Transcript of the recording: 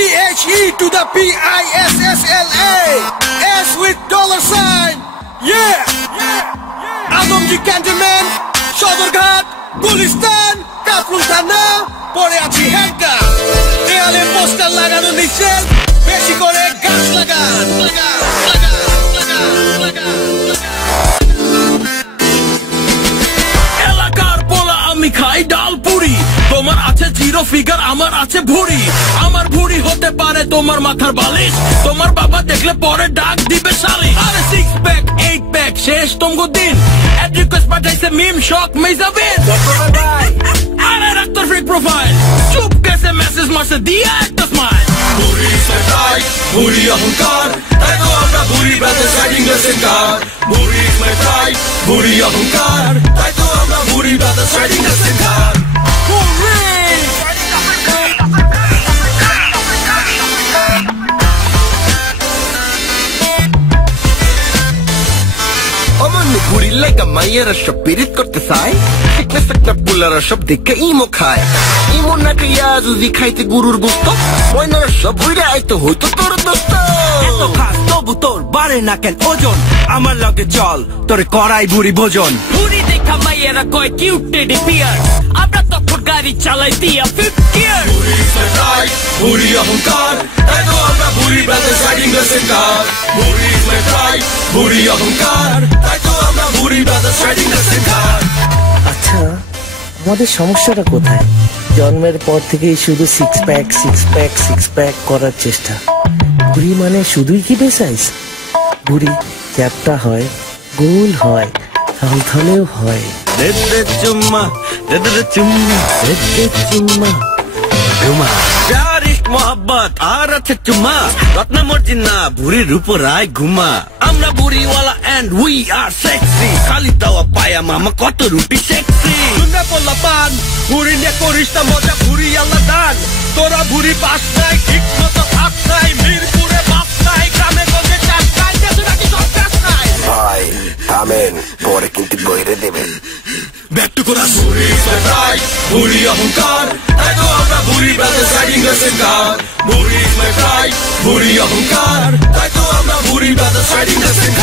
THE to the PISSLA, S with dollar sign. Yeah. Adamji Cantonment, Shodorghat, Gulistan, Kaplung Thana, পরে আছি handcuff. দেয়ালে poster লাগানো নিচের, বেশি করে গাছ লাগান। এলাকার পোলা আমি খাই ডাল পুরি, তোমার আছে জিরো ফিগার, আমার আছে ভুড়ি। আমার ভুড়ি হতে পারে তোমার মাথার বালিশ, তোমার বাবা দেখলে পরে ডাক দিবে শালি। আরে 6 প্যাক 8 প্যাক শেষ তোমগো দিন, এড রিকোয়েস্ট পাঠাইছে মিম শক মেজাবিন। আরে ডাক্তার ফ্রিক প্রোফাইল, চুপ কেসে মেসেজ মারছে দিয়া একটা স্মাইল। ভুড়ি সেটাই ভুড়ি অহংকার, তাই তো আমরা ভুড়ি ব্রাদার্স রাইডিং লেসেন কার। ভুড়ি সেটাই ভুড়ি অহংকার, তাই তো আমরা ভুড়ি ব্রাদার্স রাইডিং লেসেন কার। ভুড়ি লাগা মাইয়েরা সব পিরিত করতে চায়, ফিটনেস একটা পুলারা সব দেখে ইমো খায়। ইমো না খাইয়া যদি খাইতে গুরুর গুস্ত, ময়নারা সব উইরা আইতো হইতো তোর দোস্ত। এত খাস তবু তোর বাড়ে না কেন ওজন, আমার লগে চল তোর করাই বুড়ি ভোজন। বুড়ি দেখা মাইয়েরা কয় কিউট টেডি বিয়ার, আমরা তখন গাড়ি চালাই দিয়া 5th গিয়ার। ভুড়ি সেটাই ভুড়ি অহংকার, তাই তো আমরা ভুড়ি ব্রাদার্স রাইডিং লেসেন কার। ভুড়ি সেটাই ভুড়ি অহংকার, তাই তো আমরা ভুড়ি ব্রাদার্স রাইডিং লেসেন কার। আচ্ছা, আমাদের সমস্যাটা কোথায়? জন্মের পর থেকেই শুধু সিক্স প্যাক করার চেষ্টা। বুড়ি মানে শুধুই কি বেসাইজ? বুড়ি চ্যাপটা হয়, গোল হয়, থলথলেও হয়। দে দে চুম্মা, দে দে চুম্মা, দে দে চুম্মা, চুম্মা। প্যার ইশক মোহাব্বত আর আছে চুম্মা, রত্ন মর্জিনা বুড়ির উপর আয় ঘুমা। আমরা বুড়িওয়ালা এন্ড উই আর সেক্সি, খালি তাওয়া পায়া মামা কত রুটি সেক্সি। শুনে বললা পান, ভুড়ি নিয়ে করিস না মজা, ভুড়ি আল্লাহ দান। তোরা ভুড়ি পাস নাই, ঠিক মতো ভাত নাই, মিরপুরে বাপ নাই, গ্রামে গঞ্জে চাষ নাই, দেশে নাকি সব চাষ নাই। ভাই থামেন, পরে কিন্তু বইরে দেবেন। Back to chorus. ভুড়ি সেটাই ভুড়ি অহংকার, তাই তো আমরা ভুড়ি ব্রাদার্স রাইডিং লেসেন কার। ভুড়ি সেটাই ভুড়ি অহংকার, তাই তো আমরা ভুড়ি ব্রাদার্স রাইডিং লেসেন কার।